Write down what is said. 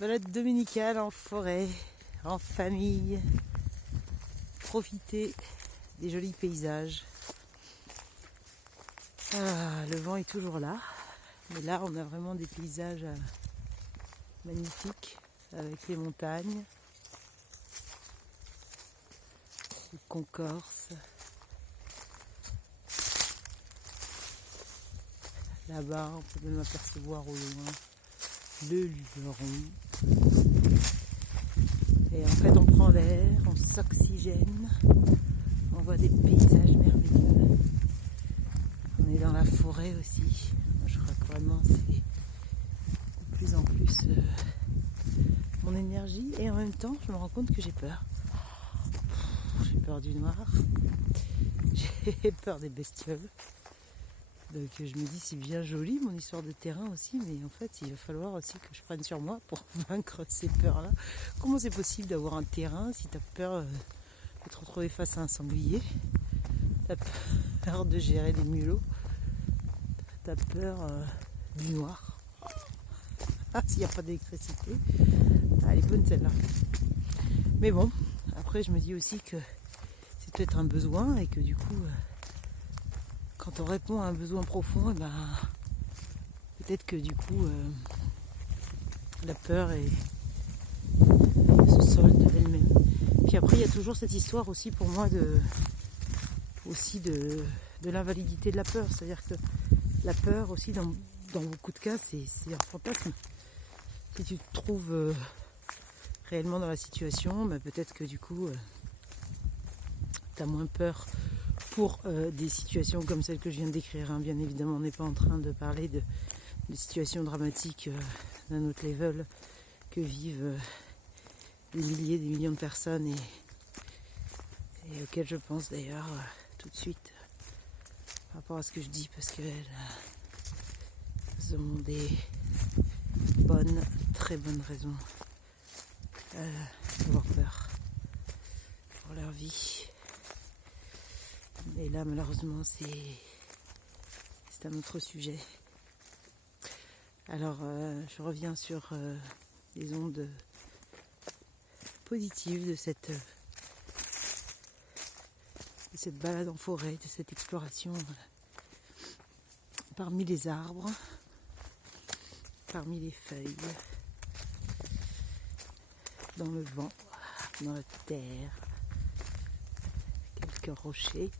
Balade dominicale en forêt, en famille, profiter des jolis paysages. Le vent est toujours là, mais là on a vraiment des paysages magnifiques avec les montagnes, le Concorse, là-bas on peut même apercevoir au loin le Luberon. Et en fait on prend l'air, on s'oxygène, on voit des paysages merveilleux. On est dans la forêt aussi. Je crois que vraiment c'est de plus en plus mon énergie, et en même temps je me rends compte que j'ai peur. J'ai peur du noir, j'ai peur des bestioles. Donc je me dis c'est bien joli mon histoire de terrain aussi, mais en fait il va falloir aussi que je prenne sur moi pour vaincre ces peurs-là. Comment c'est possible d'avoir un terrain si tu as peur de te retrouver face à un sanglier, tu as peur de gérer des mulots, tu as peur du noir, s'il n'y a pas d'électricité. Elle est bonne celle-là. Mais bon, après je me dis aussi que c'est peut-être un besoin et que du coup quand on répond à un besoin profond, peut-être que du coup la peur se solde d'elle-même. Puis après il y a toujours cette histoire aussi pour moi de l'invalidité de la peur. C'est-à-dire que la peur aussi dans beaucoup de cas c'est un fantasme. Si tu te trouves réellement dans la situation, peut-être que du coup tu as moins peur pour des situations comme celle que je viens de décrire. Bien évidemment, on n'est pas en train de parler de situations dramatiques d'un autre level que vivent des milliers, des millions de personnes et auxquelles je pense d'ailleurs tout de suite par rapport à ce que je dis, parce qu'elles ont des bonnes, très bonnes raisons d'avoir peur pour leur vie. Et là, malheureusement, c'est un autre sujet. Alors, je reviens sur les ondes positives de cette balade en forêt, de cette exploration parmi les arbres, parmi les feuilles, dans le vent, dans la terre, quelques rochers.